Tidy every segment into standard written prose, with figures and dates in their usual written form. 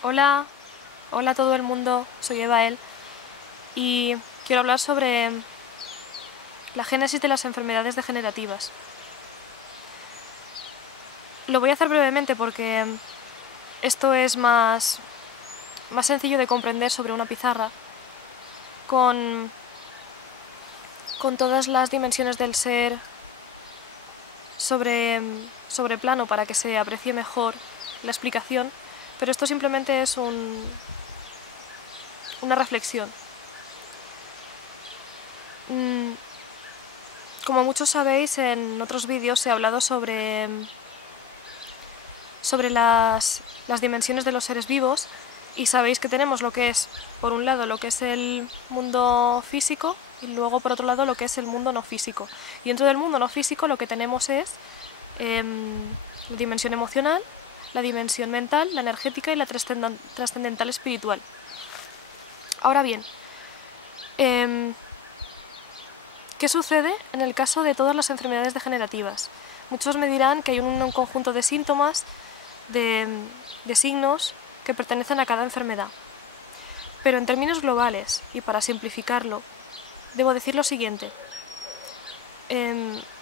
Hola, hola a todo el mundo, soy Evael y quiero hablar sobre la génesis de las enfermedades degenerativas. Lo voy a hacer brevemente porque esto es más sencillo de comprender sobre una pizarra con todas las dimensiones del ser sobre plano para que se aprecie mejor la explicación, pero esto simplemente es una reflexión. Como muchos sabéis, en otros vídeos he hablado sobre las dimensiones de los seres vivos y sabéis que tenemos lo que es, por un lado, lo que es el mundo físico y luego, por otro lado, lo que es el mundo no físico. Y dentro del mundo no físico lo que tenemos es la dimensión emocional, la dimensión mental, la energética y la trascendental espiritual. Ahora bien, ¿qué sucede en el caso de todas las enfermedades degenerativas? Muchos me dirán que hay un conjunto de síntomas, de signos que pertenecen a cada enfermedad. Pero en términos globales, y para simplificarlo, debo decir lo siguiente.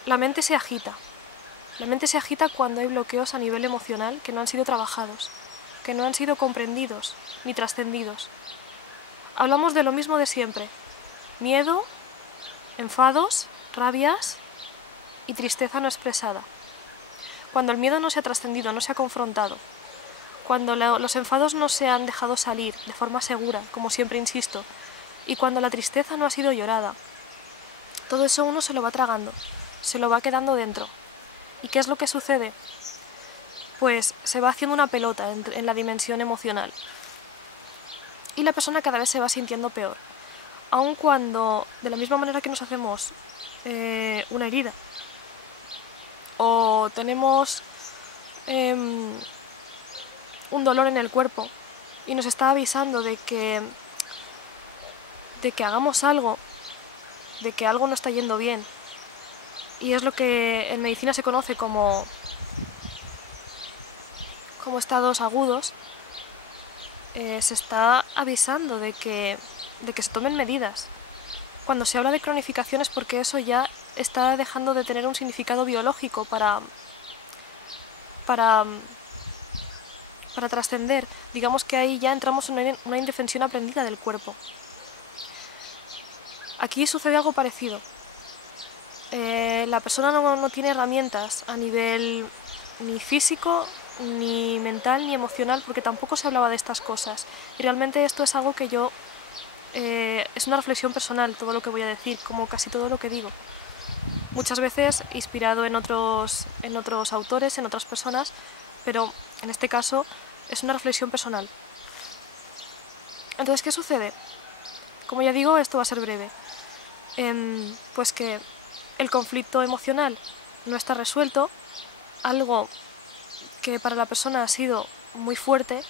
La mente se agita. La mente se agita cuando hay bloqueos a nivel emocional que no han sido trabajados, que no han sido comprendidos ni trascendidos. Hablamos de lo mismo de siempre. Miedo, enfados, rabias y tristeza no expresada. Cuando el miedo no se ha trascendido, no se ha confrontado, cuando los enfados no se han dejado salir de forma segura, como siempre insisto, y cuando la tristeza no ha sido llorada, todo eso uno se lo va tragando, se lo va quedando dentro. ¿Y qué es lo que sucede? Pues se va haciendo una pelota en la dimensión emocional. Y la persona cada vez se va sintiendo peor. Aun cuando, de la misma manera que nos hacemos una herida, o tenemos un dolor en el cuerpo y nos está avisando de que hagamos algo, de que algo no está yendo bien, y es lo que en medicina se conoce como estados agudos, se está avisando de que se tomen medidas. Cuando se habla de cronificación es porque eso ya está dejando de tener un significado biológico para trascender. Digamos que ahí ya entramos en una indefensión aprendida del cuerpo. Aquí sucede algo parecido. La persona no tiene herramientas a nivel ni físico, ni mental, ni emocional, porque tampoco se hablaba de estas cosas. Y realmente esto es algo que yo... es una reflexión personal todo lo que voy a decir, como casi todo lo que digo. Muchas veces inspirado en otros autores, en otras personas, pero en este caso es una reflexión personal. Entonces, ¿qué sucede? Como ya digo, esto va a ser breve. Pues que el conflicto emocional no está resuelto, algo que para la persona ha sido muy fuerte,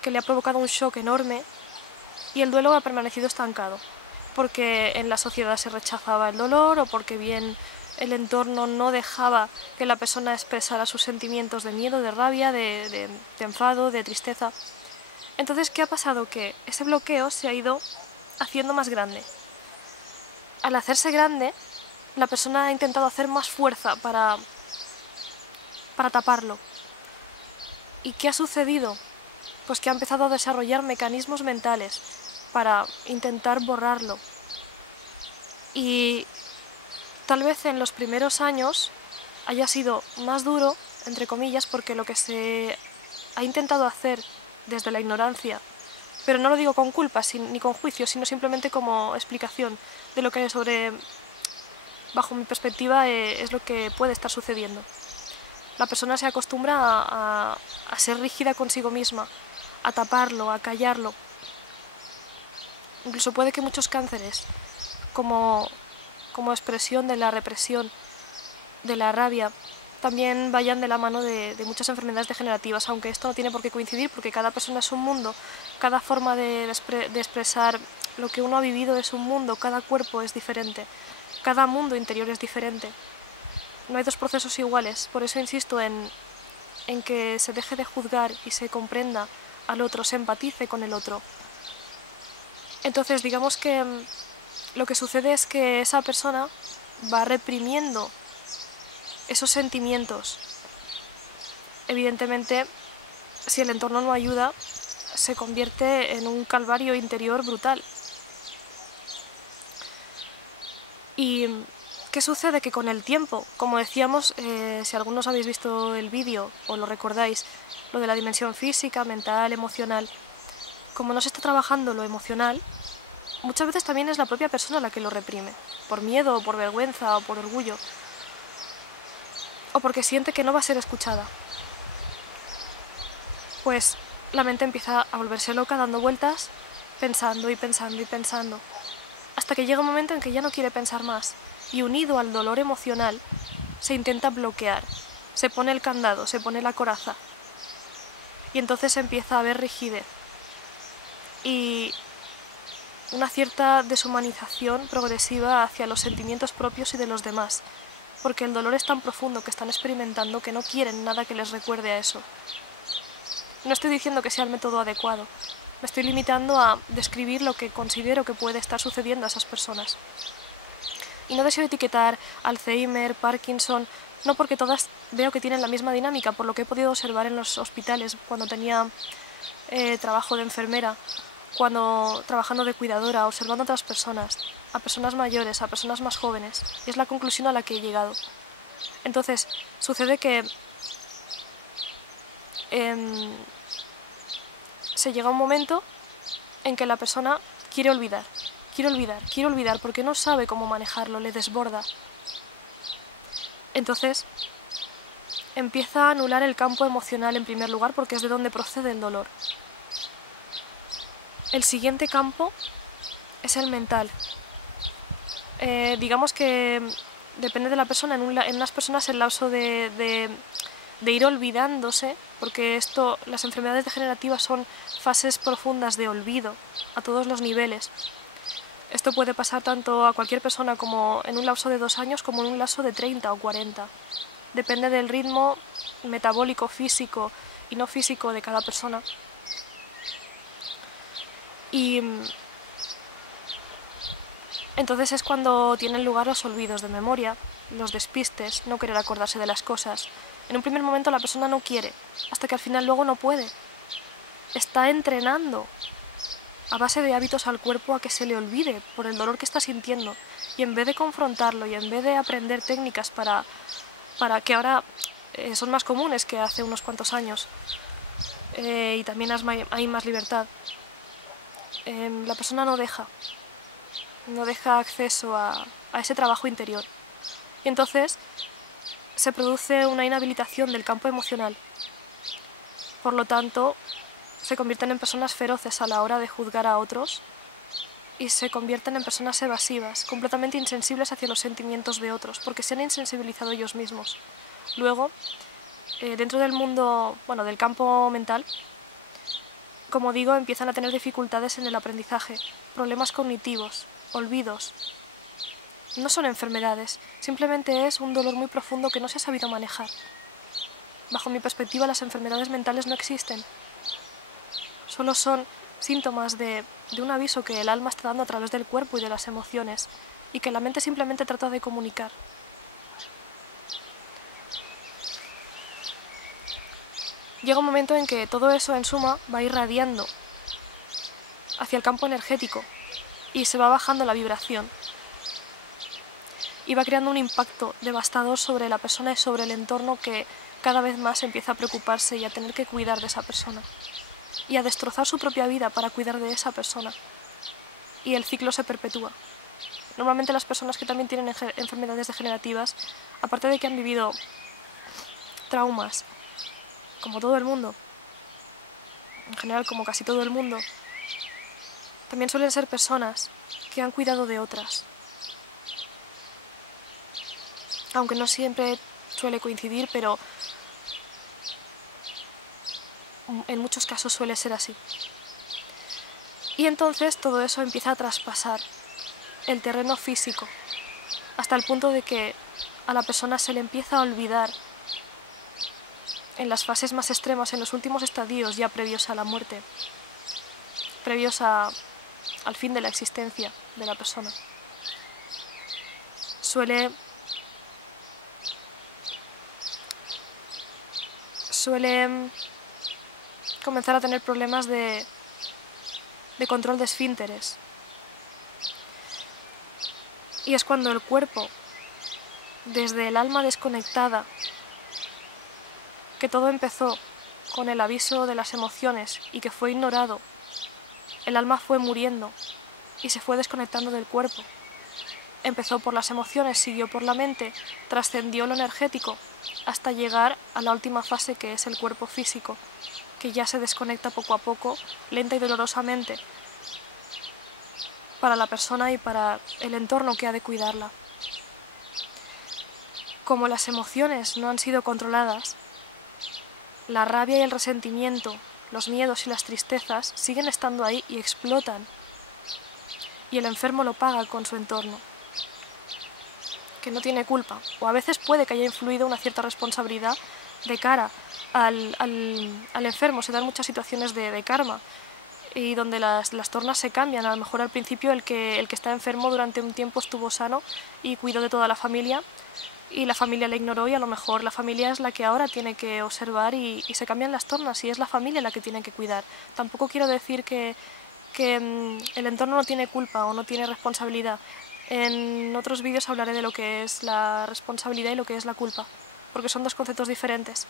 que le ha provocado un shock enorme, y el duelo ha permanecido estancado, porque en la sociedad se rechazaba el dolor o porque bien el entorno no dejaba que la persona expresara sus sentimientos de miedo, de rabia, de enfado, de tristeza. Entonces, ¿qué ha pasado? Que ese bloqueo se ha ido haciendo más grande. Al hacerse grande, la persona ha intentado hacer más fuerza para taparlo. ¿Y qué ha sucedido? Pues que ha empezado a desarrollar mecanismos mentales para intentar borrarlo. Y tal vez en los primeros años haya sido más duro, entre comillas, porque lo que se ha intentado hacer desde la ignorancia, pero no lo digo con culpa ni con juicio, sino simplemente como explicación de lo que bajo mi perspectiva, es lo que puede estar sucediendo. La persona se acostumbra a ser rígida consigo misma, a taparlo, a callarlo. Incluso puede que muchos cánceres, como expresión de la represión, de la rabia, también vayan de la mano de muchas enfermedades degenerativas, aunque esto no tiene por qué coincidir, porque cada persona es un mundo, cada forma de expresar lo que uno ha vivido es un mundo, cada cuerpo es diferente, cada mundo interior es diferente. No hay dos procesos iguales, por eso insisto en que se deje de juzgar y se comprenda al otro, se empatice con el otro. Entonces, digamos que lo que sucede es que esa persona va reprimiendo esos sentimientos. Evidentemente, si el entorno no ayuda, se convierte en un calvario interior brutal. ¿Y qué sucede? Que con el tiempo, como decíamos, si algunos habéis visto el vídeo o lo recordáis, lo de la dimensión física, mental, emocional, como no se está trabajando lo emocional, muchas veces también es la propia persona la que lo reprime, por miedo, o por vergüenza, o por orgullo, o porque siente que no va a ser escuchada. Pues la mente empieza a volverse loca dando vueltas, pensando y pensando y pensando, hasta que llega un momento en que ya no quiere pensar más, y unido al dolor emocional, se intenta bloquear, se pone el candado, se pone la coraza, y entonces empieza a haber rigidez y una cierta deshumanización progresiva hacia los sentimientos propios y de los demás, porque el dolor es tan profundo que están experimentando que no quieren nada que les recuerde a eso. No estoy diciendo que sea el método adecuado, me estoy limitando a describir lo que considero que puede estar sucediendo a esas personas. Y no deseo etiquetar Alzheimer, Parkinson, no, porque todas veo que tienen la misma dinámica, por lo que he podido observar en los hospitales cuando tenía trabajo de enfermera, cuando trabajando de cuidadora, observando a otras personas, a personas mayores, a personas más jóvenes, y es la conclusión a la que he llegado. Entonces, sucede que se llega un momento en que la persona quiere olvidar, porque no sabe cómo manejarlo, le desborda. Entonces, empieza a anular el campo emocional en primer lugar, porque es de donde procede el dolor. El siguiente campo es el mental. Digamos que depende de la persona, en unas personas el lapso de ir olvidándose, porque las enfermedades degenerativas son fases profundas de olvido a todos los niveles. Esto puede pasar tanto a cualquier persona como en un lapso de 2 años como en un lapso de 30 o 40. Depende del ritmo metabólico, físico y no físico de cada persona. Y entonces es cuando tienen lugar los olvidos de memoria, los despistes, no querer acordarse de las cosas. En un primer momento la persona no quiere, hasta que al final luego no puede. Está entrenando a base de hábitos al cuerpo a que se le olvide por el dolor que está sintiendo. Y en vez de confrontarlo y en vez de aprender técnicas para que ahora son más comunes que hace unos cuantos años, y también hay más libertad, la persona no deja acceso a ese trabajo interior. Y entonces se produce una inhabilitación del campo emocional. Por lo tanto, se convierten en personas feroces a la hora de juzgar a otros y se convierten en personas evasivas, completamente insensibles hacia los sentimientos de otros, porque se han insensibilizado ellos mismos. Luego, dentro del mundo, del campo mental, como digo, empiezan a tener dificultades en el aprendizaje, problemas cognitivos, olvidos. No son enfermedades, simplemente es un dolor muy profundo que no se ha sabido manejar. Bajo mi perspectiva, las enfermedades mentales no existen. Solo son síntomas de un aviso que el alma está dando a través del cuerpo y de las emociones, y que la mente simplemente trata de comunicar. Llega un momento en que todo eso, en suma, va irradiando hacia el campo energético y se va bajando la vibración. Y va creando un impacto devastador sobre la persona y sobre el entorno, que cada vez más empieza a preocuparse y a tener que cuidar de esa persona. Y a destrozar su propia vida para cuidar de esa persona. Y el ciclo se perpetúa. Normalmente las personas que también tienen enfermedades degenerativas, aparte de que han vivido traumas, como todo el mundo, en general como casi todo el mundo, también suelen ser personas que han cuidado de otras. Aunque no siempre suele coincidir, pero en muchos casos suele ser así. Y entonces todo eso empieza a traspasar el terreno físico, hasta el punto de que a la persona se le empieza a olvidar en las fases más extremas, en los últimos estadios ya previos a la muerte, previos al fin de la existencia de la persona. Suele comenzar a tener problemas de control de esfínteres. Y es cuando el cuerpo, desde el alma desconectada, que todo empezó con el aviso de las emociones y que fue ignorado, el alma fue muriendo y se fue desconectando del cuerpo. Empezó por las emociones, siguió por la mente, trascendió lo energético, hasta llegar a la última fase, que es el cuerpo físico, que ya se desconecta poco a poco, lenta y dolorosamente, para la persona y para el entorno que ha de cuidarla. Como las emociones no han sido controladas, la rabia y el resentimiento, los miedos y las tristezas siguen estando ahí y explotan, y el enfermo lo paga con su entorno, que no tiene culpa, o a veces puede que haya influido una cierta responsabilidad de cara al enfermo. Se dan muchas situaciones de karma, y donde las tornas se cambian. A lo mejor al principio el que está enfermo durante un tiempo estuvo sano y cuidó de toda la familia, y la familia le ignoró, y a lo mejor la familia es la que ahora tiene que observar y se cambian las tornas, y es la familia la que tiene que cuidar. Tampoco quiero decir que el entorno no tiene culpa o no tiene responsabilidad. En otros vídeos hablaré de lo que es la responsabilidad y lo que es la culpa, porque son dos conceptos diferentes.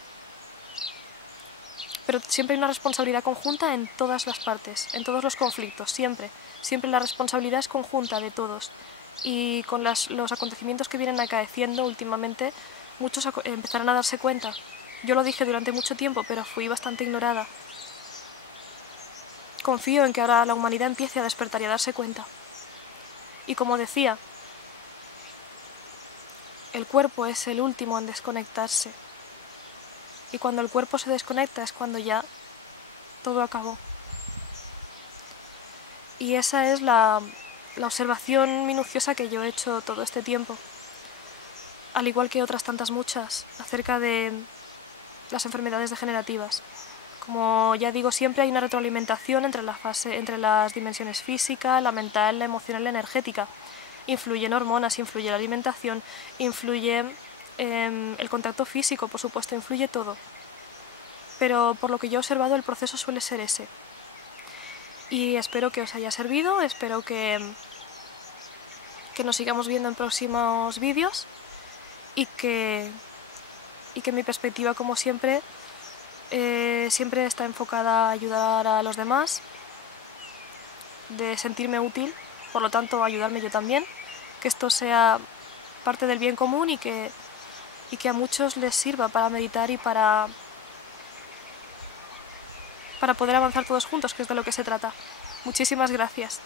Pero siempre hay una responsabilidad conjunta en todas las partes, en todos los conflictos, siempre. Siempre la responsabilidad es conjunta de todos. Y con los acontecimientos que vienen acaeciendo últimamente, muchos empezarán a darse cuenta. Yo lo dije durante mucho tiempo, pero fui bastante ignorada. Confío en que ahora la humanidad empiece a despertar y a darse cuenta. Y como decía, el cuerpo es el último en desconectarse. Y cuando el cuerpo se desconecta es cuando ya todo acabó. Y esa es la observación minuciosa que yo he hecho todo este tiempo, al igual que otras tantas muchas, acerca de las enfermedades degenerativas. Como ya digo, siempre hay una retroalimentación entre las dimensiones física, la mental, la emocional y la energética. Influyen hormonas, influye la alimentación, influye el contacto físico, por supuesto, influye todo. Pero por lo que yo he observado, el proceso suele ser ese. Y espero que os haya servido, espero que nos sigamos viendo en próximos vídeos, y que mi perspectiva, como siempre, siempre está enfocada a ayudar a los demás, de sentirme útil, por lo tanto ayudarme yo también, que esto sea parte del bien común y que a muchos les sirva para meditar y para poder avanzar todos juntos, que es de lo que se trata. Muchísimas gracias.